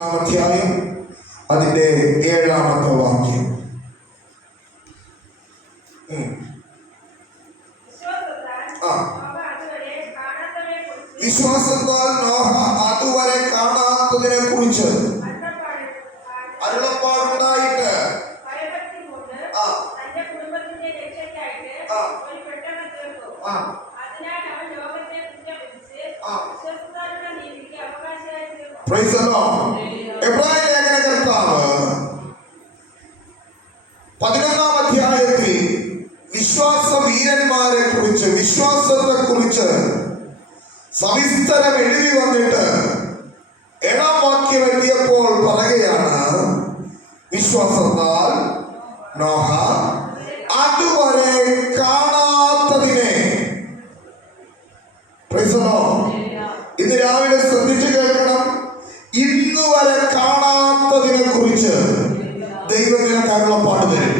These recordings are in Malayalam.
അധ്യായം അതിന്റെ 7-ാമത്തെ വാക്യം. വിശ്വാസത്താൽ നോഹ അതുവരെ കാണാത്തതിനെ കുറിച്ച് അരുളപ്പാടുണ്ടായിട്ട് എബ്രായ ലേഖനകർത്താവ് 11-ാം അധ്യായത്തിൽ വിശ്വാസ വീരന്മാരെ കുറിച്ച്, വിശ്വാസത്തെ കുറിച്ച് സവിസ്തരം എഴുതി വന്നിട്ട് 7-ാം വാക്യം എത്തിയപ്പോൾ പറയുകയാണ്, വിശ്വാസത്താൽ നോഹ അതുവരെ കാണാത്തതിനെ. ഇന്ന് രാവിലെ ശ്രദ്ധിച്ചു കേൾക്കണം. ഇന്ന് വരെ കാണാത്തതിനെ കുറിച്ച് ദൈവത്തിന് അരുളപ്പാട് തരും.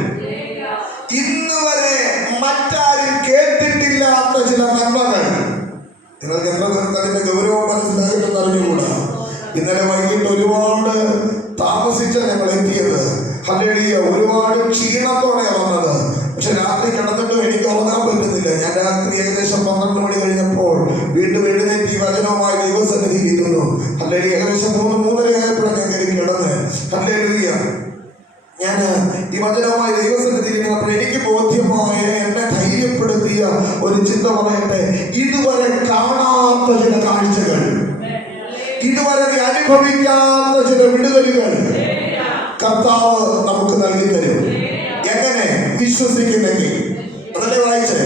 ഇന്ന് വരെ മറ്റാരും കേട്ടിട്ടില്ലാത്ത ചില നന്മകൾ. നിങ്ങൾക്ക് എത്ര പേർക്ക് അതിന്റെ ഗൗരവം മനസ്സിലാക്കില്ലെന്ന് അറിഞ്ഞുകൂടാ. ഇന്നലെ വൈകിട്ട് ഒരുപാട് താമസിച്ച ഞങ്ങൾ എത്തിയത്. ഹല്ലേലൂയ. ഒരുപാട് ക്ഷീണത്തോടെ വന്നത്. പക്ഷെ രാത്രി കിടന്നിട്ടും എനിക്ക് ഉറങ്ങാൻ പറ്റുന്നില്ല. ഞാൻ രാത്രി ഏകദേശം 12 മണി കഴിഞ്ഞപ്പോൾ വീണ്ടും എഴുന്നേറ്റ് ഈ വചനവുമായി ദൈവസന്നിധിയിൽ ഇരുന്നു. ഹല്ലേലൂയ. ഏകദേശം 3-3:30 ആയപ്പോഴാണ് ഞാൻ കയറി കിടന്ന്. ഹല്ലേലൂയ. ഞാൻ ഈ വചനവുമായി ദൈവസന്നിധിയിൽ ഇരുന്നപ്പോൾ എനിക്ക് ബോധ്യമായ, എന്നെ ധൈര്യപ്പെടുത്തിയ ഒരു ചിന്ത പറയട്ടെ. ഇതുവരെ കാണാത്ത ചില കാഴ്ചകൾ, ഇതുവരെ അനുഭവിക്കാത്ത ചില വിടുതലുകൾ കർത്താവ് നമുക്ക് നൽകി തരും. എങ്ങനെ? വിശ്വസിക്കുന്നെങ്കിൽ. അതല്ലേ വായിച്ചേ?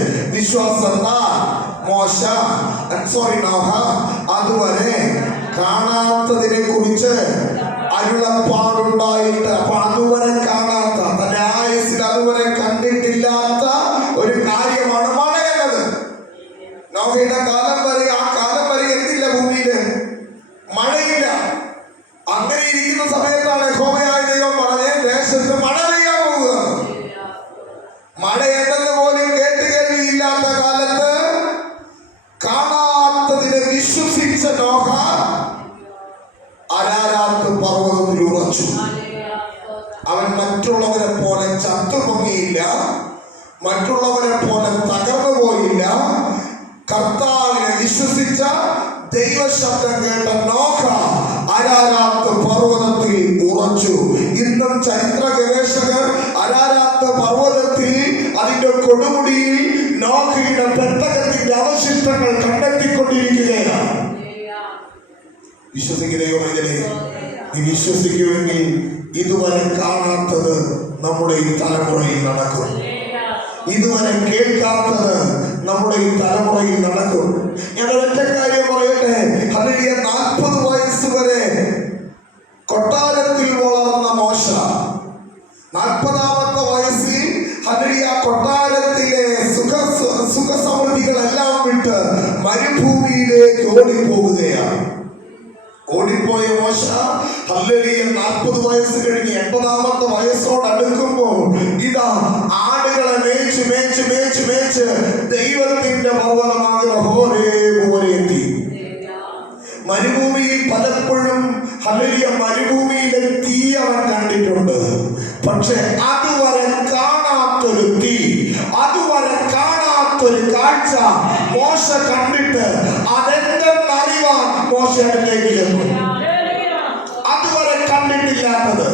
നോഹ അതുവരെ കാണാത്തതിനെ കുറിച്ച് അരുളപ്പാടുണ്ടായിട്ട്. അപ്പൊ അതുവരെ കാണാത്ത, തന്റെ ആയുസ്സിൽ അതുവരെ കണ്ടിട്ടില്ലാത്ത ഒരു കാര്യമാണ് മഴ എന്നത്. നോഹയുടെ കാലം വരെ, ആ കാലം വരെ എന്തില്ല ഭൂമിയില്? മഴയില്ല. അങ്ങനെ ഇരിക്കുന്ന സമയത്താണ് യഹോവയായ ദൈവം പറഞ്ഞ് ദേശത്ത് മഴ പെയ്യാൻ പോവുക. മഴ എന്തെന്ന് പോലും കേൾവിയില്ലാത്ത കാലത്ത് കാണാത്തതിനെ വിശ്വസിച്ച നോഹ അരാരാത്ത് പർവ്വതത്തിൽ ഉറച്ചു. അവൻ മറ്റുള്ളവരെ പോലെ ചത്തുപൊങ്ങിയില്ല, മറ്റുള്ളവരെ പോലെ തകർന്നു പോയില്ല. കർത്താവിനെ വിശ്വസിച്ച, ദൈവശബ്ദം കേട്ട നോഹ അരാരാത്ത് പർവ്വതത്തിൽ ഉറച്ചു. ഇന്നും ചരിത്ര ഗവേഷകർ അരാരാത്ത് പർവ്വതത്തിൽ, അതിന്റെ കൊടുമുടിയിൽ നോഹയുടെ പെട്ടകത്തിന്റെ അവശിഷ്ടങ്ങൾ കണ്ടെത്തിക്കൊണ്ടിരിക്കുകയാണ്. വിശ്വസിക്കുകയോ ഇതിനെ? നീ വിശ്വസിക്കുമെങ്കിൽ ഇതുവരെ കാണാത്തത് നമ്മുടെ ഈ തലമുറയിൽ നടക്കും. ഇതുവരെ കേൾക്കാത്തത് നമ്മുടെ ഈ തലമുറയിൽ നടക്കും. ഞാൻ ഒറ്റ കാര്യം പറയട്ടെ. ഹല്ലേലൂയ. 40 വയസ്സ് വരെ കൊട്ടാരത്തിൽ വളർന്ന മോശ 40-ാമത്തെ വയസ്സിൽ ഹല്ലേലൂയ കൊട്ടാരത്തിലെ സുഖസമൃദ്ധികളെല്ലാം വിട്ട് മരുഭൂമിയിലേക്ക് ഓടിപ്പോകുകയാണ്. ഓടിപ്പോയ മോശ ഹല്ലേലൂയ 40 വയസ്സ് കഴിഞ്ഞ് 80-ാമത്തെ വയസ്സോടടുക്കുമ്പോൾ ഇതാ ആടുകളെ മേച്ച് മേച്ച് മേച്ച് മേച്ച് ദൈവത്തിന്റെ പർവ്വതമാകുന്ന ഹോരേബ് വരെ എത്തി. മരുഭൂമിയിൽ പലപ്പോഴും ഹല്ലേലൂയ മരുഭൂമിയിലെ തീ അവൻ കണ്ടിട്ടുണ്ട്. പക്ഷെ അതുവരെ കാണാത്തൊരു തീ, അതുവരെ കാണാത്തൊരു കാഴ്ച മോശ കണ്ടിട്ട് അതെന്തെന്നറിവാൻ മോശ അടുത്തേക്ക് ചെന്നു. അതുവരെ കണ്ടിട്ടില്ലാത്തത്,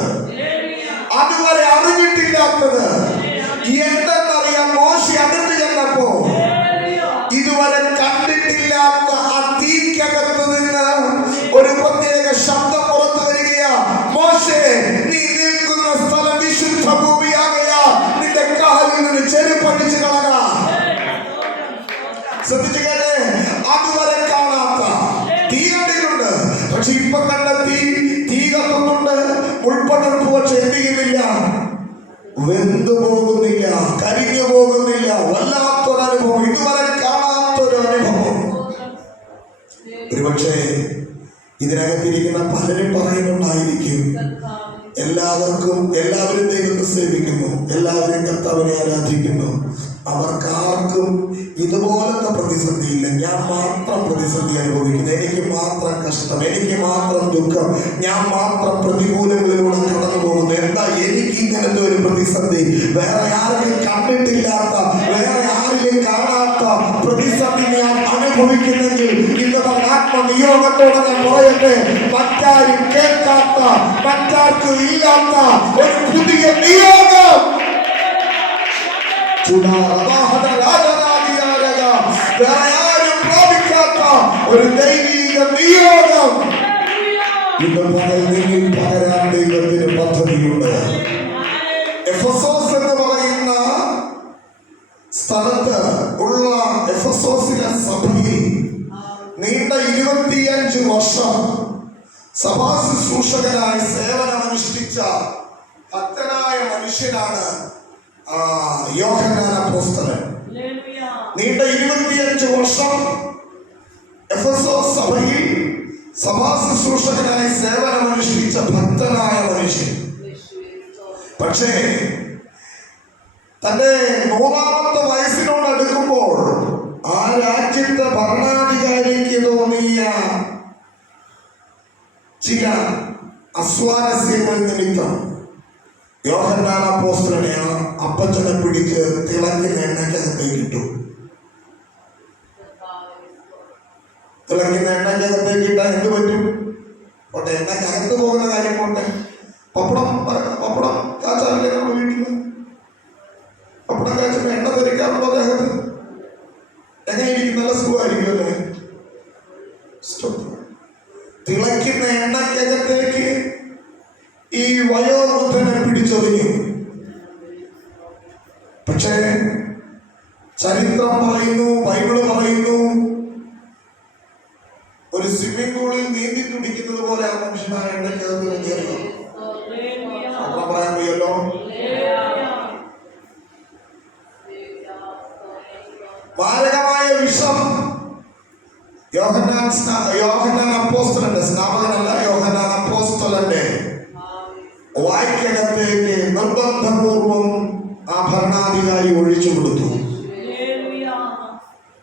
അതുവരെ അറിഞ്ഞിട്ടില്ലാത്തത് എന്തെന്നറിയാൻ മോശ അടുത്ത് ചെന്നപ്പോ ഇതുവരെ കണ്ടിട്ടില്ലാത്ത ആ തീക്കകത്ത് നിന്ന് ഒരു പ്രത്യേക ശബ്ദം പുറത്തു വരികയാ. മോശേ, നീ നിൽക്കുന്ന സ്ഥലം വിശുദ്ധ ഭൂമിയാകയാ, നിന്റെ കാലിൽ നിന്ന് ചെരുപ്പടിച്ചു കളക. ശ്രദ്ധിച്ചു കേട്ടെ. അതുവരെ കാണാത്ത തീ കണ്ടിട്ടുണ്ട്. പക്ഷെ ഇപ്പൊ കണ്ട തീ കത്തുന്നുണ്ട്. ഉൾപ്പെടുപ്പ് പക്ഷെ എന്ത് ചെയ്യുന്നില്ല? വെന്തു പോകുന്നില്ല, കരിഞ്ഞു പോകുന്നില്ല. വല്ലാത്തൊരനുഭവം, ഇതുവരെ കാണാത്തൊരു അനുഭവം. ഒരുപക്ഷെ ഇതിനകത്തിരിക്കുന്ന പലരും പറയുന്നുണ്ടായിരിക്കും, എല്ലാവരും ദൈവത്തെ സേവിക്കുന്നു, എല്ലാവരും കർത്താവിനെ ആരാധിക്കുന്നു, അവർക്കാർക്കും ഇതുപോലത്തെ പ്രതിസന്ധിയില്ല. ഞാൻ മാത്രം പ്രതിസന്ധി അനുഭവിക്കുന്നു, എനിക്ക് മാത്രം കഷ്ടം, എനിക്ക് മാത്രം ദുഃഖം, ഞാൻ മാത്രം പ്രതികൂലങ്ങളിലൂടെ കടന്നു പോകുന്നു. എന്താ എനിക്ക് ഇങ്ങനത്തെ ഒരു പ്രതിസന്ധി? വേറെ ആരെയും കണ്ടിട്ടില്ലാത്ത, വേറെ ആരെയും കാണാത്ത പ്രതിസന്ധി ഞാൻ അനുഭവിക്കുന്നെങ്കിൽ ഇന്ന് ആത്മനിയോഗത്തോടെ ഞാൻ പറയട്ടെ, മറ്റാരും കേൾക്കാത്ത, മറ്റാർക്കും ഇല്ലാത്ത ഒരു പുതിയ നിയോഗം, വേറെ ആരും പ്രാപിക്കാത്ത ഒരു ദൈവിക നിയോഗം ഇന്ന് പകൽ പകരാൻ ദൈവത്തിന് പദ്ധതിയുണ്ട്. എഫെസോസ് എന്ന് പറയുന്ന സ്ഥലത്ത് ഉള്ള എഫെസോസിലെ സഭയിൽ നീണ്ട 25 വർഷം സഭാ ശുശ്രൂഷകനായി സേവനമനുഷ്ഠിച്ച ഭക്തനായ മനുഷ്യനാണ് യോഹന്നാൻ അപ്പോസ്തലൻ. നീണ്ട 25 വർഷം എഫെസോസ് സഭയിൽ സഭാ ശുശ്രൂഷകനായി സേവനമനുഷ്ഠിച്ച ഭക്തനായ മനുഷ്യൻ. പക്ഷേ തന്റെ 100ാമത്തെ വയസ്സിനോട് അടുക്കുമ്പോൾ ആ രാജ്യത്തെ ഭരണാധികാരിക്ക് തോന്നിയ ചില അസ്വാരസ്യങ്ങൾ നിമിത്തം യോഹന്നാൻ അപ്പോസ്തലനെ അപ്പച്ചനെ പിടിച്ച് തിളക്കുന്ന എണ്ണയ്ക്കകത്തേക്ക് ഇട്ടു. തിളക്കുന്ന എണ്ണയ്ക്കകത്തേക്ക് ഇട്ടാൽ എന്ത് പറ്റും? പോട്ടെ, എണ്ണയ്ക്കകത്ത് പോകുന്ന കാര്യം പോട്ടെ. പപ്പടം കാച്ചാറില്ലേ നമ്മുടെ വീട്ടിൽ? പപ്പടം കാച്ചുമ്പോൾ എണ്ണ തെറിക്കാറുണ്ടോ ദേഹത്ത്? എങ്ങനെയിരിക്കും? നല്ല സുഖമായിരിക്കും അല്ലേ? തിളയ്ക്കുന്ന എണ്ണയ്ക്കകത്തേക്ക് ഈ വയോവൃദ്ധനെ പിടിച്ചൊതുങ്ങി. പക്ഷേ ചരിത്രം പറയുന്നു, ബൈബിള് പറയുന്നു, ഒരു സ്വിമ്മിംഗ് പൂളിൽ നീന്തി തുടിക്കുന്നത് പോലെ ആ മനുഷ്യനായ എണ്ണയ്ക്കകത്ത് കയറി. അവിടെ പറയാൻ വയ്യല്ലോ. മാരകമായ വിഷം യോഹന്നാൻ അപ്പോസ്തലന്റെ, സ്നാപകനല്ല, യോഹന്നാൻ അപ്പോസ്തലന്റെ വായ്ക്കകത്തേക്ക് നിർബന്ധപൂർവം ആ ഭരണാധികാരി ഒഴിച്ചു കൊടുത്തു.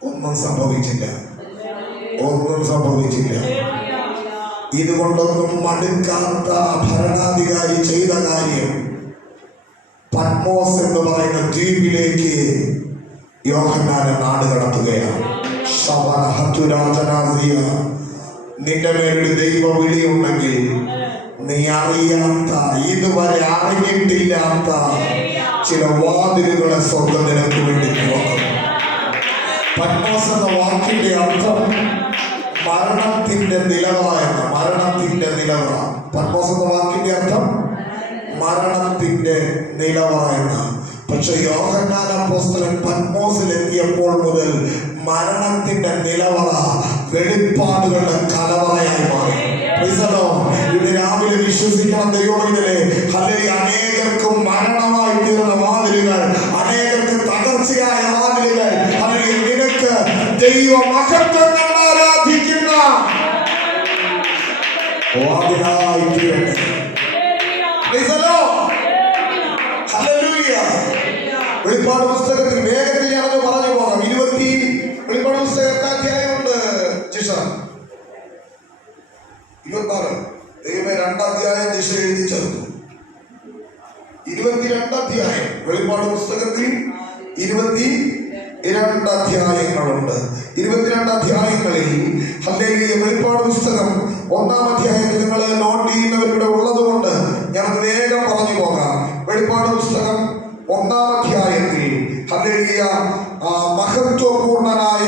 ഒന്നും സംഭവിച്ചില്ല. ഇതുകൊണ്ടൊന്നും മടുക്കാത്ത ഭരണാധികാരി ചെയ്ത കാര്യം, പത്മോസ് എന്ന് പറയുന്ന ദ്വീപിലേക്ക് യോഹന്നാനെ നാട് കടത്തുകയാണ്. നിന്റെ മേലൊരു ദൈവ വിളിയുണ്ടെങ്കിൽ നീ അറിയാത്ത, ഇതുവരെ അറിഞ്ഞിട്ടില്ലാത്ത ചില വാതിലുകളെ സ്വർഗ്ഗം നിനക്ക് വേണ്ടി തുറക്കും. പത്മോസ് എന്ന വാക്കിന്റെ അർത്ഥം മരണത്തിന്റെ നിലവറ എന്ന, മരണത്തിന്റെ നിലവറ. പത്മോസ് എന്ന വാക്കിന്റെ അർത്ഥം മരണത്തിന്റെ നിലവറ എന്ന. പക്ഷെ യോഹന്നാൻ അപ്പോസ്തലൻ പത്മോസിലെത്തിയപ്പോൾ മുതൽ മരണത്തിന്റെ നിലവറ വെളിപ്പാടുകളുടെ കലവറയായി മാറി. ഇന്ന് രാവിലെ വിശ്വസിക്കണം ദൈവമേ, അല്ലെങ്കിൽ അനേകർക്കും മരണമായി തീർന്ന വാതിലുകൾ, അനേകർക്ക് തകർച്ചയായ വാതിലുകൾ, അല്ലെങ്കിൽ നിനക്ക് ദൈവ മഹത്വം ആരാധിക്കുന്ന വാതിലായി തീരട്ടെ. വെളിപ്പാട് പുസ്തകത്തിൽ വേഗത്തിൽ ഞാനത് പറഞ്ഞു പോകാം. വെളിപ്പാട് പുസ്തകം എത്ര അധ്യായമുണ്ട്? 26. ദൈവമേ, 2 അധ്യായം ദിശ എഴുതി ചേർത്തു. 22 അധ്യായം വെളിപ്പാട് പുസ്തകത്തിൽ 22 അധ്യായങ്ങളുണ്ട്. 22 അധ്യായങ്ങളിൽ ഹല്ലേലൂയ, വെളിപ്പാട് പുസ്തകം 1-ാം അധ്യായത്തിൽ നിങ്ങൾ നോട്ട് ചെയ്യുന്നവരിവിടെ ഉള്ളത് കൊണ്ട് ഞാനത് വേഗം പറഞ്ഞു പോകാം. വെളിപ്പാട് പുസ്തകം 1-ാം അധ്യായത്തിൽ ഹല്ലേലൂയ മഹത്വപൂർണനായ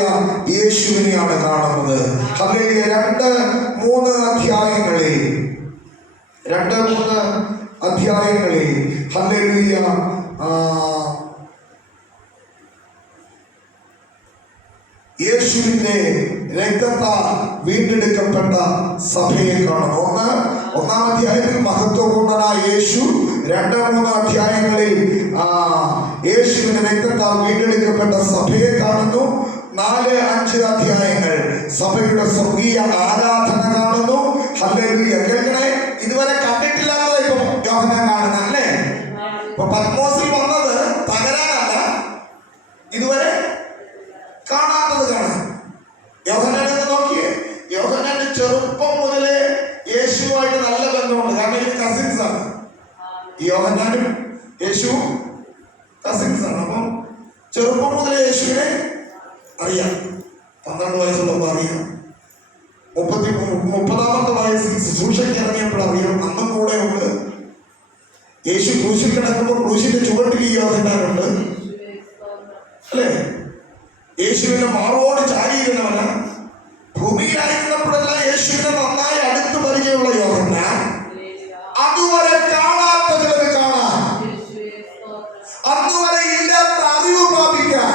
യേശുവിനെയാണ് കാണുന്നത്. ഹല്ലേലൂയ 2-3 അധ്യായങ്ങളിൽ ഹല്ലേലൂയ യേശുവിന്റെ രക്തത്താൽ വീണ്ടെടുക്കപ്പെട്ട സഭയെ കാണുന്നു. 1-ാം അധ്യായത്തിൽ മഹത്വപൂർണനായ യേശു, 2-3 അധ്യായങ്ങളിൽ യേശുവിന്റെ രക്തത്താൽ വീണ്ടെടുക്കപ്പെട്ട സഭയെ കാണുന്നു. 4-5 അധ്യായങ്ങൾ സഭയുടെ സ്വർഗീയ ആരാധന കാണുന്നു. ഹല്ലേലൂയ. കേൾക്കണേ, ഇതുവരെ കണ്ടിട്ടില്ലാത്തത് ഇപ്പൊ യോഹന്നാൻ കാണുന്നത് അല്ലേ? ഇപ്പൊ പത്മോസിൽ വന്നത് തകരാനല്ല, യോഹന്നാനും യേശുവും കസിൻസ് ആണ്. അപ്പം ചെറുപ്പം മുതലേ യേശുവിനെ അറിയാം. 12 വയസ്സുള്ളപ്പോൾ അറിയാം. 30-ാമത്തെ വയസ്സിൽ ശുശ്രൂഷയ്ക്ക് ഇറങ്ങിയപ്പോൾ അറിയാം. അന്നും കൂടെ ഉണ്ട്. യേശു ക്രൂശിൽ കിടക്കുമ്പോൾ ക്രൂശിന്റെ ചുവട്ടിൽ യോഹന്നാനുണ്ട് അല്ലേ? യേശുവിന്റെ മാറോട് ചാരിയിരുന്നവന് ഭൂമിയിലായിരുന്നപ്പോഴെല്ലാം യേശുവിനെ നന്നായി അടുത്ത് പരിചയമുള്ള യോഹന്നാൻ അതുവരെ കാണാത്ത ചിലത് കാണാൻ, അതുവരെ ഇല്ലാത്ത അറിവ് പ്രാപിക്കാൻ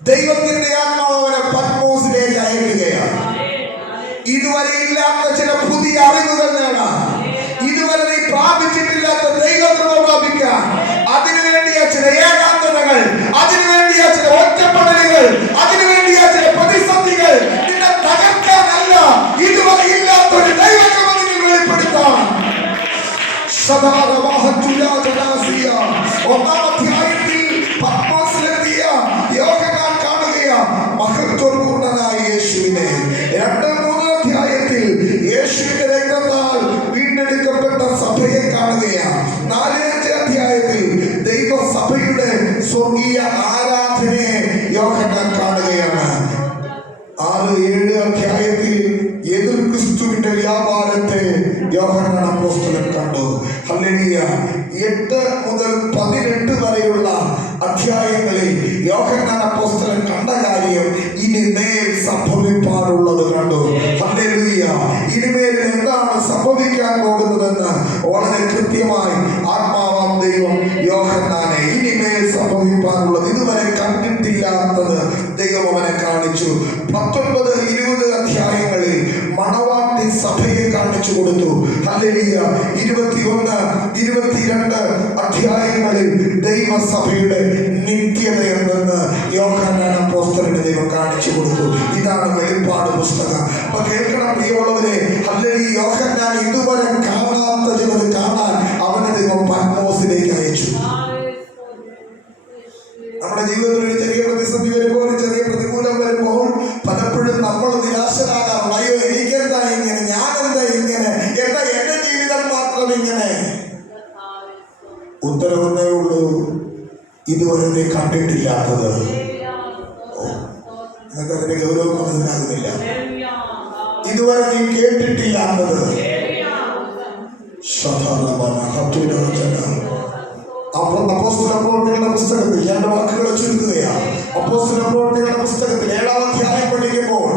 ദൈവത്തിന്റെ ആത്മാവ് അവനെ പത്മോസിലേക്ക് അയക്കുകയാണ്. ഇതുവരെ ഇല്ലാത്ത ചില പുതിയ അറിവുകൾ നേടാൻ, ഇതുവരെ നീ പ്രാപിച്ചിട്ടില്ലാത്ത ദൈവകൃപ പ്രാപിക്കാൻ, അതിനുവേണ്ടിയ ചില ഏകാന്തതകൾ, അതിനുവേണ്ടിയ ചില ഒറ്റപ്പെടലുകൾ, അതിനുവേണ്ടിയ ചില പ്രതിസന്ധികൾ നിന്നെ തകർക്കാനല്ല, ഇതുവരെ ഇല്ലാത്തൊരു ദൈവകൃപ നിന്നിൽ വെളിപ്പെടുത്താൻ. 1-ാം അധ്യായത്തിൽ പത്മോസിലെത്തിയ യോഹന്നാൻ കാണുകയാണ് മഹത്വപൂർണനായ യേശുവിനെ. 2-3 അധ്യായത്തിൽ യേശുവിന്റെ രക്തത്താൽ വീണ്ടെടുക്കപ്പെട്ട സഭയെ കാണുകയാണ്. 4-5 അധ്യായത്തിൽ ദൈവസഭയുടെ സ്വർഗീയ ആരാധനയെ യോഹന്നാൻ കാണുകയാണ്. 6-7 അധ്യായത്തിൽ എതിർ ക്രിസ്തുവിന്റെ വ്യാപാരത്തെ യോഹന്നാൻ അപ്പോസ്തലൻ കണ്ടു. ഹല്ലേലൂയ. 8 മുതൽ 18 വരെയുള്ള അധ്യായങ്ങളിൽ യോഹന്നാൻ അപ്പോസ്തലൻ കണ്ട കാര്യം ഇനിമേൽ സംഭവിക്കാനുള്ളത് കണ്ടു. ഹല്ലേലൂയ. ഇനിമേൽ എന്താണ് സംഭവിക്കാൻ പോകുന്നതെന്ന് വളരെ കൃത്യമായി ആത്മാവാം ദൈവം യോഹന്നാനെ ഇനിമേൽ സംഭവിക്കാനുള്ളത്, ഇതുവരെ കണ്ടിട്ടില്ലാത്തത് ദൈവം അവനെ കാണിച്ചു. 19-20 അധ്യായങ്ങളിൽ മണവാട്ടി സഭയെ കാണിച്ചു കൊടുത്തു. ഹല്ലേലൂയ. 21-22 അധ്യായങ്ങളിൽ ദൈവസഭയുടെ നിത്യത എന്തെന്ന് യോഹന്നാൻ അപ്പോസ്തലന് ദൈവം കാണിച്ചു കൊടുത്തു. ഇതാണ് വെളിപ്പാട് പുസ്തകം. അപ്പൊ കേൾക്കണം പ്രിയമുള്ളവരെ, ഹല്ലേലൂയ. യോഹന്നാൻ ഇതുവരെ കാണാത്ത ചിലത് കാണാൻ അവനെ ദൈവം പത്മോസിലേക്ക് അയച്ചു. നമ്മുടെ ജീവിതത്തിൽ ഒരു ചെറിയ പ്രതിസന്ധി വരുമ്പോൾ, ഒരു ചെറിയ പ്രതികൂലം വരുമ്പോൾ പലപ്പോഴും നമ്മൾ നിരാശരാകാറുണ്ട്. അയ്യോ, എനിക്കെന്താ ഇങ്ങനെ, ഞാനെന്താ ഇങ്ങനെ, എന്താ എന്റെ ജീവിതം മാത്രം ഇങ്ങനെ? ഉത്തരവൊന്നേ ഉള്ളൂ, ഇതുവരെ നീ കണ്ടിട്ടില്ലാത്തത്. നിങ്ങൾക്ക് അതിന്റെ ഗൗരവം മനസ്സിലാകുന്നില്ല. ഇതുവരെ നീ കേട്ടിട്ടില്ലാത്തത്. അപ്പോസ്തലപ്രവൃത്തികളുടെ പുസ്തകത്തിൽ, ഞാൻ വാക്കുകൾ ചുരുക്കുകയാണ്. അപ്പോസ്തലപ്രവൃത്തികളുടെ പുസ്തകത്തിൽ 7-ാം അധ്യായം പഠിക്കുമ്പോൾ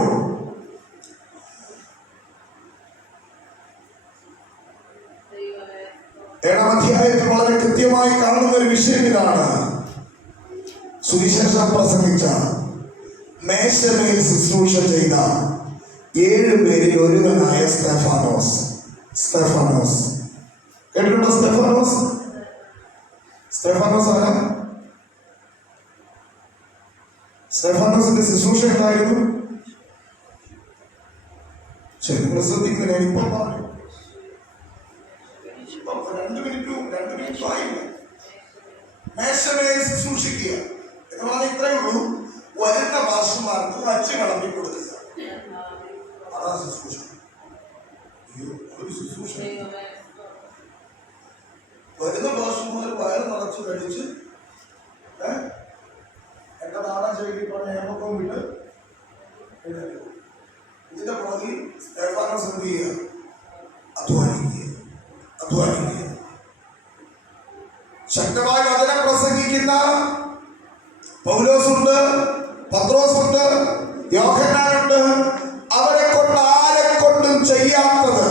7-ാം അധ്യായത്തിൽ വളരെ കൃത്യമായി കാണുന്ന ഒരു വിഷയം ഇതാണ്. സുവിശേഷം പ്രസംഗിച്ച, മേശമേൽ ശുശ്രൂഷ ചെയ്ത 7 പേരിൽ ഒരുവനായ സ്തെഫാനോസ്. കേട്ടിട്ടുണ്ടോ സ്തെഫാനോസ്? സ്തെഫാനോസ് ആരാ? സ്തെഫാനോസിന്റെ ശുശ്രൂഷ എന്തായിരുന്നു? ശരി, നിങ്ങൾ ശ്രദ്ധിക്കുന്നില്ല. ഇപ്പൊ 2 മിനിറ്റും ആയില്ല. മേശമേൽ ശുശ്രൂഷിക്കുക എന്ന് പറഞ്ഞാൽ ഇത്രയേ ഉള്ളൂ. വരുന്ന ഭാഷമാർക്ക് വച്ച് വിളമ്പി കൊടുക്കുക. അതാ ശുശ്രൂഷ. വരുന്ന ഭാഷമാർ വയറ് നിറച്ച് കഴിച്ച് എന്റെ നാടൻ ശൈലി പറഞ്ഞ ഏമക്കം വിട്ട് ഇതിന്റെ പുറകിൽ സ്തെഫാനോസ് എന്ത് ചെയ്യുക? അധ്വാനിക്കുക. ശക്തമായി വചനം പ്രസംഗിക്കുന്ന പൗലോസുണ്ട്, പത്രോസുണ്ട്, യോഹന്നാനുണ്ട്. അവരെ കൊണ്ട് ആരെക്കൊണ്ടും ചെയ്യാത്തത്,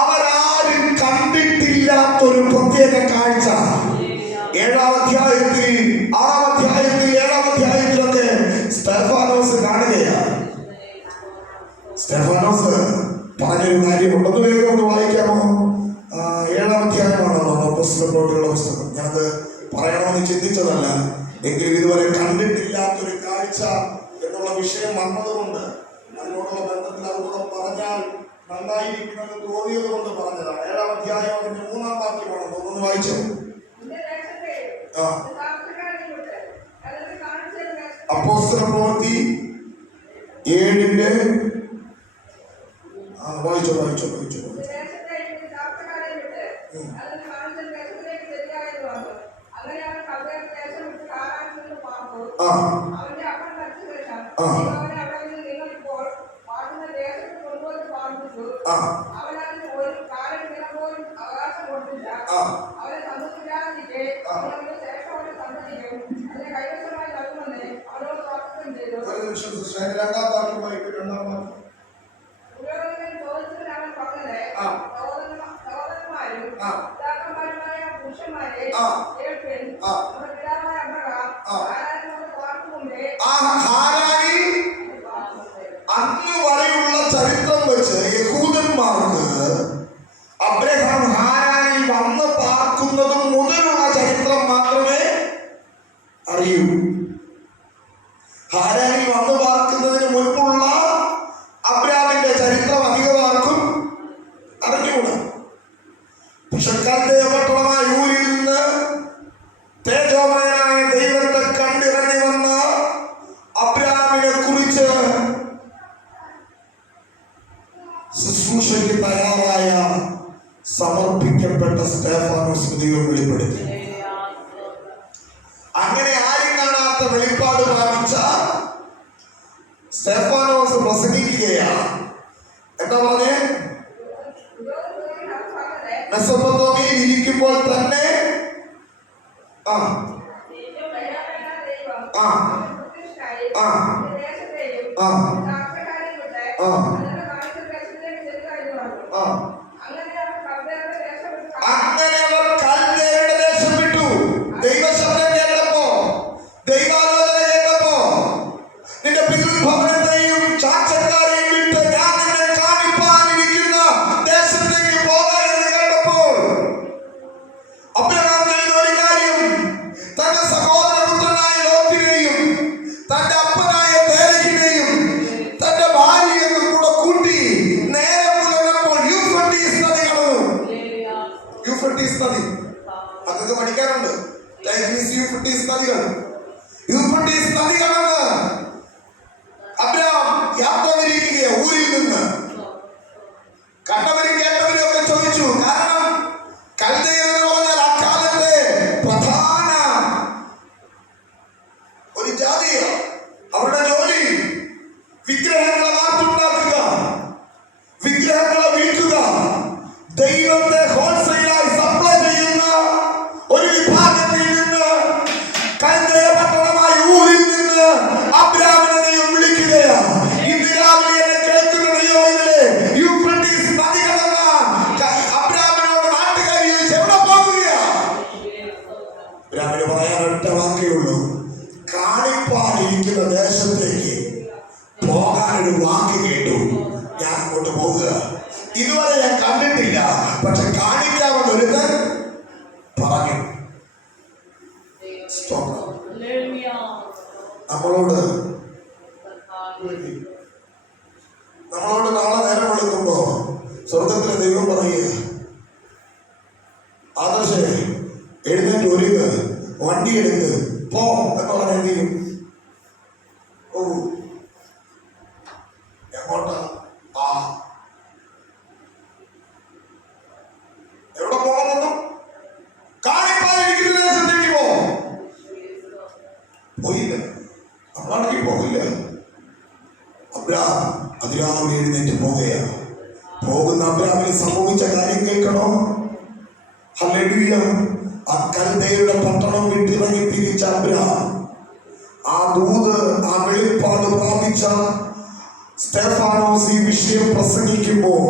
അവരാരും കണ്ടിട്ടില്ലാത്തൊരു പ്രത്യേക കാഴ്ച 7-ാം അധ്യായത്തിൽ, 6-ാം അധ്യായത്തിൽ, 7-ാം അധ്യായത്തിലൊക്കെ സ്തെഫാനോസ് കാണുകയാണ്. സ്തെഫാനോസ് പറഞ്ഞൊരു കാര്യമുണ്ടെന്ന് വേഗം ഒന്ന് വായിക്കാമോ? 7-ാം അധ്യായമാണല്ലോ അപ്പോസ്തലപ്രവൃത്തികളുടെ പുസ്തകം. ഞാനത് പറയണമെന്ന് ചിന്തിച്ചതല്ല, എങ്കിലും ഇതുവരെ കണ്ടിട്ടില്ലാത്തൊരു കാഴ്ച എന്നുള്ള വിഷയം വന്നതുകൊണ്ട് അതിനോടുള്ള ബന്ധത്തിൽ അതുകൂടെ പറഞ്ഞാൽ നന്നായിരിക്കുമെന്ന് തോന്നിയത് കൊണ്ട് പറഞ്ഞതാണ്. 7-ാം അധ്യായം അതിന്റെ 3-ാം വാക്യമാണ്. ഒന്ന് വായിച്ചോ. അപ്പോസ്തലപ്രവൃത്തി 7-ന്റെ വായിച്ചോ. രണ്ടാം വാക്യമായി രണ്ടാം വാക്യം ഹാരാനിൽ അന്ന് വരെയുള്ള ചരിത്രം വെച്ച് യഹൂദന്മാർക്ക് അബ്രഹാം ഹാരാനിൽ വന്ന് പാർക്കുന്നതും മുതലുള്ള ചരിത്രം മാത്രമേ അറിയൂ. ഹാരാനിൽ വന്ന് പാർക്കുന്നതിന് മുൻപുള്ള അബ്രഹാമിന്റെ ചരിത്രം അധികമാർക്കും അറിഞ്ഞുകൂടാ. പക്ഷെ കൽദയ പട്ടണമായ ഊരിൽ നിന്ന് തേജോമയനായ ദൈവത്തെ കണ്ടിറങ്ങി വന്ന അബ്രഹാമിനെ കുറിച്ച് ശുശ്രൂഷയ്ക്ക് തയ്യാറായ സമർപ്പിക്കപ്പെട്ട സ്തെഫാനോസ് ദൈവം വെളിപ്പെടുത്തി. അങ്ങനെ ആരും കാണാത്ത വെളിപ്പാട് പ്രാപിച്ച സ്തെഫാനോസ് പ്രസംഗിക്കുകയാണ്. എന്താ പറഞ്ഞേ? മെസൊപ്പൊത്താമിയയിൽ ഇരിക്കുമ്പോൾ തന്നെ അങ്ങനെ അവർ കൽദയരുടെ ദേശം വിട്ടു. ദൈവശബ്ദം കേട്ടപ്പോ, ദൈവാലോചന കേട്ടപ്പോ, നിന്റെ പിതൃഭവനത്തെയും ചാച്ചക്കാരെയും വിട്ട് ഞാൻ നിന്നെ കാണിപ്പാനിരിക്കുന്ന ദേശത്തേക്ക് പോകാൻ എന്ന് കേട്ടപ്പോൾ അബ്രഹാം ചെയ്ത ഒരു കാര്യം, തന്റെ സഹോദരപുത്രനായ ലോത്തിനെയും തന്റെ അപ്പനായ തേരഹിനെയും തന്റെ ഭാര്യയെയും കൂടെ കൂട്ടി നേരെ പുലർന്നപ്പോൾ യൂഫ്രട്ടീസ് നദി കടന്നു. യൂഫ്രട്ടീസ് നദി അതൊക്കെ പഠിക്കാറുണ്ട്. യൂഫ്രട്ടീസ് നദികൾ, യൂഫ്രട്ടീസ് നദി കടന്ന് അബ്രഹാം യാത്ര തിരിക്കുകയാണ് ഊരിൽ നിന്ന്. കണ്ടവരും കേട്ടവരും ഒക്കെ ചോദിച്ചു. കാരണം കൽദയർ എന്ന് പറഞ്ഞാൽ അക്കാലത്തെ പ്രധാന ഒരു ജാതിയാണ്. അവരുടെ ജോലി വിഗ്രഹങ്ങളെ വാർത്തുണ്ടാക്കുക, വിഗ്രഹങ്ങളെ വിൽക്കുക, ദൈവത്തെ ഹോൾസെയിലായി സപ്ലൈ ചെയ്യുന്ന ഒരു വിഭാഗത്തിൽ നിന്ന് കൽദയ പട്ടണമായ ഊരിൽ നിന്ന് അബ്രഹാമിനെ ദൈവം വിളിക്കുകയാണ്. ഇന്ന് രാവിലെ എന്നെ കേൾക്കുന്ന ദൈവമേ, യൂഫ്രട്ടീസ് നദി കടന്ന അബ്രഹാമിനോട് നാട്ടുകാർ ചോദിച്ച് എവിടെ പോകുകയാ? അബ്രഹാമിന് പറയാൻ ഒറ്റ വാക്കേ ഉള്ളൂ, കാണിപ്പാനിരിക്കുന്ന ദേശത്തേക്ക് പോകാനൊരു വാക്ക് കേട്ടു, ഞാൻ അങ്ങോട്ട് പോകുക. ഇതുവരെ ഞാൻ കണ്ടിട്ടില്ല, പക്ഷെ കാണിക്കാമെന്ന് ഒരുത്തൻ പറഞ്ഞു. നമ്മളോട് നാളെ നേരം എടുക്കുമ്പോ സ്വർഗത്തിലെ ദൈവം പറയുക, ആദർശേ എഴുന്നേറ്റ് ഒരുങ്ങ, വണ്ടി എടുത്ത് പോ എന്ന് പറഞ്ഞ എന്ത് ചെയ്യും? എങ്ങോട്ടാ? എവിടെ പോകണമെന്നും കാണിപ്പാതിരിക്കുന്ന ദേശത്തേക്ക് പോയില്ല. നമ്മളാണെങ്കിൽ പോകില്ല. അബ്രഹാം അതിരാവിലെ എഴുന്നേറ്റ് പോകുകയാണ്. പോകുന്ന അബ്രഹാമിന് സംഭവിച്ച കാര്യം കേൾക്കണോ? ഹല്ലേലൂയ. ആ കൽദയരുടെ പട്ടണം വിട്ടിറങ്ങി തിരിച്ച അബ്രഹാം ആ ദൂത്, ആ വെളിപ്പാട് പ്രാപിച്ച സ്തെഫാനോസ് ഈ വിഷയം പ്രസംഗിക്കുമ്പോൾ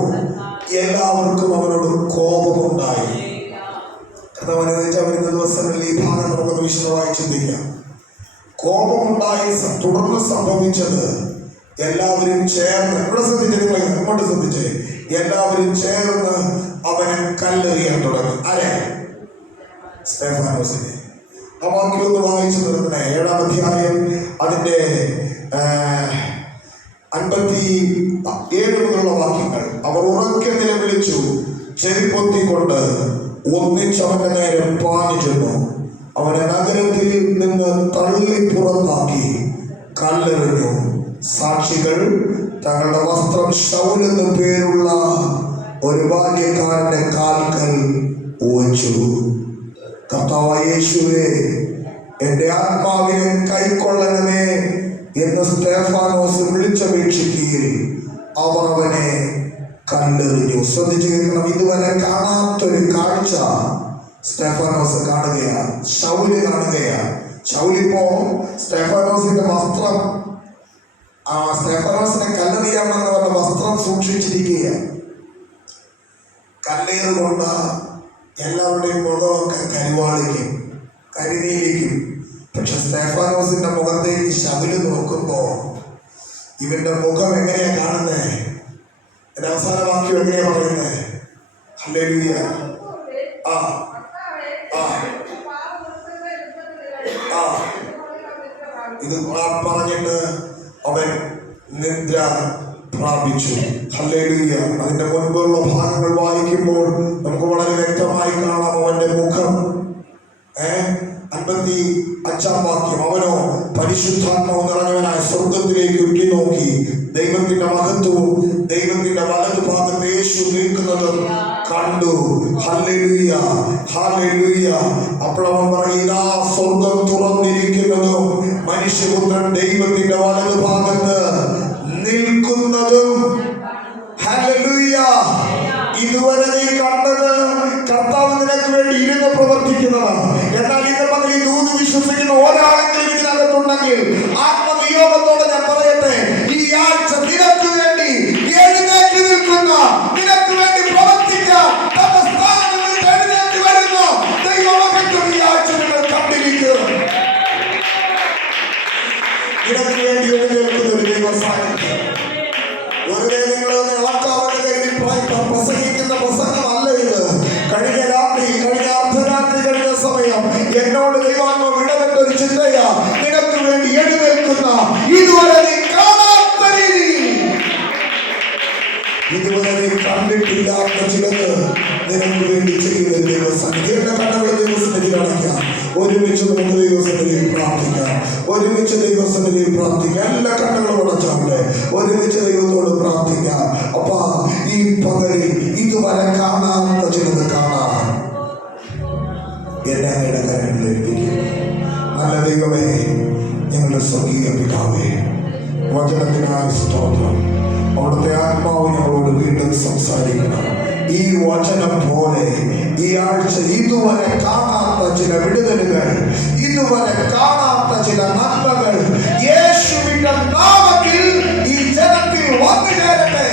എല്ലാവർക്കും അവനോട് കോപമുണ്ടായി. വരുന്ന ദിവസങ്ങളിൽ ഈ ഭാഗം നമുക്കൊന്ന് വിശദമായി ചിന്തിക്കാം. കോപമുണ്ടായി തുടർന്ന് സംഭവിച്ചത് എല്ലാവരും ചേർന്ന്, ഇവിടെ ശ്രദ്ധിച്ചേ, നിങ്ങൾ അങ്ങോട്ട് ശ്രദ്ധിച്ചേ, എല്ലാവരും ചേർന്ന് അവനെ കല്ലെറിയാൻ തുടങ്ങി. ആരെ? സ്തെഫാനോസിനെ. ആ വാക്കിലൊന്ന് വായിച്ചു നിർത്തണേ. 7-ാം അധ്യായം അതിന്റെ 57 മുതലുള്ള വാക്യങ്ങൾ. അവർ ഉറക്കെ നിലവിളിച്ചു, ചെവിപ്പൊത്തിക്കൊണ്ട് ഒന്നിച്ചവന്റെ നേരെ പാഞ്ഞു ചെന്നു. അവനെ നഗരത്തിൽ നിന്ന് തള്ളി പുറത്താക്കി കല്ലെറിഞ്ഞു. സാക്ഷികൾ തങ്ങളുടെ വസ്ത്രം ശൗൽ എന്നു പേരുള്ള ഒരു ബാല്യക്കാരന്റെ കാൽക്കൽ വച്ചു. കർത്താവായ യേശുവേ, എന്റെ ആത്മാവിനെ കൈക്കൊള്ളണമേ എന്ന് സ്തെഫാനോസ് വിളിച്ചപേക്ഷിക്കുകയും അവർ അവനെ കല്ലെറിഞ്ഞു. ശ്രദ്ധിച്ചു കേൾക്കണം. ഇതുവരെ കാണാത്തൊരു കാഴ്ച സ്തെഫാനോസ് കാണുകയാണ്, ശൗല് കാണുകയാണ്. ശൗലിപ്പോ സ്തെഫാനോസിന്റെ വസ്ത്രം, സ്തെഫാനോസിനെ കല്ലെറിയാമെന്ന് പറഞ്ഞ വസ്ത്രം സൂക്ഷിച്ചിരിക്കുകയാണ്. കല്ലേറുകൊണ്ട് എല്ലാവരുടെയും മുഖമൊക്കെ കരിവാളിക്കും, കരിനീലിക്കും. പക്ഷെ സ്തെഫാനോസിന്റെ മുഖത്തേക്ക് ശൗല് നോക്കുമ്പോ ഇവന്റെ മുഖം എങ്ങനെയാ കാണുന്നേ? എന്റെ അവസാന വാക്യം എങ്ങനെയാ പറയുന്നേ? ഹല്ലേലൂയ. ആ ആ ആ ഇത് പറഞ്ഞിട്ട് അവൻ നിദ്ര പ്രാപിച്ചു. ഹല്ലേലൂയ. അതിന്റെ മുൻപുള്ള ഭാഗങ്ങൾ വായിക്കുമ്പോൾ നമുക്ക് വളരെ വ്യക്തമായി കാണാം അവന്റെ മുഖം. 55-ാം വാക്യം, അവനോ പരിശുദ്ധാത്മാവ് നിറഞ്ഞവനായി സ്വർഗത്തിലേക്ക് ഉറ്റി നോക്കി ദൈവത്തിന്റെ മഹത്വവും ദൈവത്തിന്റെ വലതു ഭാഗത്ത് യേശു നിൽക്കുന്നതും കണ്ടു. Hallelujah, hallelujah. അപ്പോഴവൻ പറയും, ഇതാ സ്വർഗം തുറന്നിരിക്കുന്നതും മനുഷ്യപുത്രൻ ദൈവത്തിന്റെ വലതു ഭാഗത്ത് നിൽക്കുന്നതും. ഹല്ലേലൂയ. ഇതുവരെ നീ കണ്ടത് കർത്താവ് നിനക്ക് വേണ്ടി ഇരുന്ന് പ്രവർത്തിക്കുന്നതാണ്. എന്നാൽ ഇന്ന് പകൽ ഈ ദൂത് വിശ്വസിക്കുന്ന ഒരാളെങ്കിലും ഇതിനകത്തുണ്ടെങ്കിൽ ആത്മനിയോഗത്തോടെ ഞാൻ പറയട്ടെ, ഈ ആഴ്ച നിനക്ക് വേണ്ടി എഴുന്നേറ്റ് നിൽക്കുന്ന, നിനക്ക് വേണ്ടി പ്രവർത്തിക്കാൻ തന്റെ സ്ഥാനങ്ങളിൽ എഴുന്നേറ്റ് വരുന്ന ദൈവമകത്വം ഈ ആഴ്ച നിങ്ങൾ കണ്ടിരിക്കും. നിനക്ക് വേണ്ടി എഴുന്നേൽക്കുന്ന ഒരു ദൈവസാന്നിധ്യം. വെറുതെ നിങ്ങളൊന്ന് ഇളക്കാവട്ടെ കരുതി പ്രസംഗിക്കുന്ന പ്രസംഗമല്ല ഇത്. കഴിഞ്ഞ രാത്രി, കഴിഞ്ഞ അർദ്ധരാത്രി, കഴിഞ്ഞ സമയം എന്നോട് ദൈവാത്മാവ് ഇടപെട്ടൊരു ചിന്തയാ. നിനക്ക് വേണ്ടി എഴുന്നേൽക്കുന്ന, ഇതുവരെ നീ കാണാത്ത രീതിയിൽ, ഇതുവരെ നീ കണ്ടിട്ടില്ലാത്ത ചിലത് നിനക്ക് വേണ്ടി ചെയ്യുന്ന ദൈവസന്നിധി. എന്റെ കണ്ണുകൾ ദൈവസന്നിധിയിൽ അടയ്ക്കാം. ഒരുമിച്ച് നമുക്ക് ദൈവസന്നിധിയിൽ പ്രാർത്ഥിക്കാം. ഒരുമിച്ച് ദൈവസന്നിധിയിൽ പ്രാർത്ഥിക്കാം. എല്ലാ കണ്ണുകളും അടച്ചാട്ടെ. ഒരുമിച്ച് ദൈവത്തോട് പ്രാർത്ഥിക്കാം. അപ്പാ, ഈ പകലിൽ ഇതുവരെ കാണാത്ത ചിലത് കാണാൻ എന്നെ അങ്ങയുടെ കരങ്ങളിൽ ഏൽപ്പിക്കും. നല്ല ദൈവമേ, ഞങ്ങളുടെ സ്വർഗീയ പിതാവേ, വചനത്തിനായ സ്തോത്രം. അവിടുത്തെ ആത്മാവ് ഞങ്ങളോട് വീണ്ടും സംസാരിക്കണം. ഈ വചനം പോലെ ഈ ആഴ്ച ഇതുവരെ കാണാത്ത ചില വിടുതലുകൾ, ഇതുവരെ കാണാത്ത ചില നന്മകൾ യേശുവിന്റെ നാമത്തിൽ ഈ ജനത്തിൽ വന്നു ചേരട്ടെ.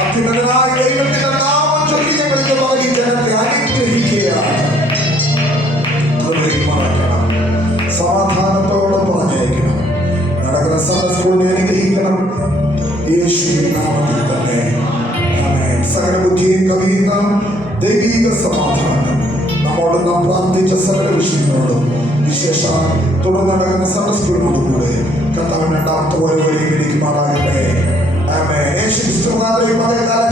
അത്യുന്നതനായ ദൈവത്തിന്റെ നാമം ചൊല്ലി ഞങ്ങൾ ഈ ജനത്തെ അനുഗ്രഹിക്കുകയാണ്. സമാധാനത്തോടെ പറഞ്ഞയക്കണം. നടക്കുന്ന സന്ദർഭങ്ങളെ അനുഗ്രഹിക്കണം. യേശുവിൻ നാമത്തിൽ തന്നെ ആമേൻ. സകല ബുദ്ധിയും കവിയുന്ന ദൈവിക സമാധാനം നമ്മോട് നാം പ്രാർത്ഥിച്ച സകല വിഷയങ്ങളോടും വിശേഷ തുടർന്ന് നടക്കുന്ന സദസ്സുകളോടുകൂടെ കർത്താവിന്റെ രണ്ടാമത്തെ വരവിലേക്ക് ഇരിക്കുമാറാകട്ടെ. ആമേൻ. യേശു ക്രിസ്തുവിന്റെ പകൽക്കാലം